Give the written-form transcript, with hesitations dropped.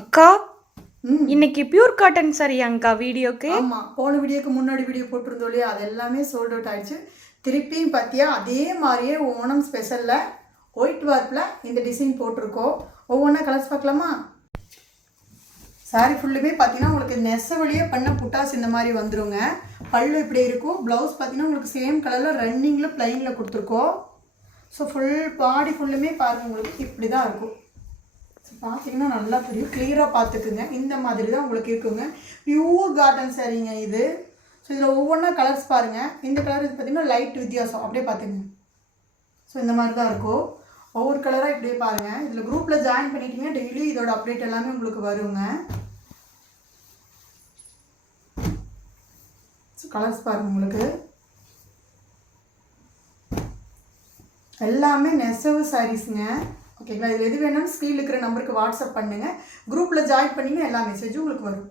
அக்கா இன்னைக்கு pure cotton சரியாங்க்கா வீடியோக்கு? ஆமாம், போன வீடியோக்கு முன்னாடி வீடியோ போட்டிருந்தோம் இல்லையா, அது எல்லாமே சோல்ட் அவுட் ஆயிடுச்சு. திருப்பியும் பார்த்தியா அதே மாதிரியே ஓணம் ஸ்பெஷலில் ஒயிட் வார்ப்பில் இந்த டிசைன் போட்டிருக்கோம். ஒவ்வொன்றா கலர்ஸ் பார்க்கலாமா? சாரி ஃபுல்லுமே பார்த்தீங்கன்னா உங்களுக்கு நெசவழியே பண்ண புட்டாஸ் இந்த மாதிரி வந்துருங்க. பல்லு இப்படி இருக்கும். ப்ளவுஸ் பார்த்தீங்கன்னா உங்களுக்கு சேம் கலரில் ரன்னிங்கில் ப்ளைனில் கொடுத்துருக்கோம். ஸோ ஃபுல் பாடி ஃபுல்லுமே பாருங்கள் உங்களுக்கு இப்படி தான் இருக்கும். ஸோ பார்த்தீங்கன்னா நல்லா தெரியும். கிளியராக பார்த்துக்குங்க. இந்த மாதிரி தான் உங்களுக்கு இருக்குங்க. பியூர் காட்டன் சாரீங்க இது. ஸோ இதில் ஒவ்வொன்றா கலர்ஸ் பாருங்கள். இந்த கலர் இது பார்த்திங்கன்னா லைட் வித்தியாசம். அப்படியே பார்த்துங்க. ஸோ இந்த மாதிரி தான் இருக்கும். ஒவ்வொரு கலராக இப்படியே பாருங்கள். இதில் குரூப்பில் ஜாயின் பண்ணிட்டீங்கன்னா டெய்லி இதோட அப்டேட் எல்லாமே உங்களுக்கு வருங்க. ஸோ கலர்ஸ் பாருங்கள் உங்களுக்கு. எல்லாமே நெசவு சாரீஸுங்க. ஓகேங்களா? இதில் எது வேணும்னு ஸ்க்ரீனில் இருக்கிற நம்பருக்கு வாட்ஸ்அப் பண்ணுங்கள். குரூப்பில் ஜாயின் பண்ணிங்கன்னா எல்லா மெசேஜும் உங்களுக்கு வரும்.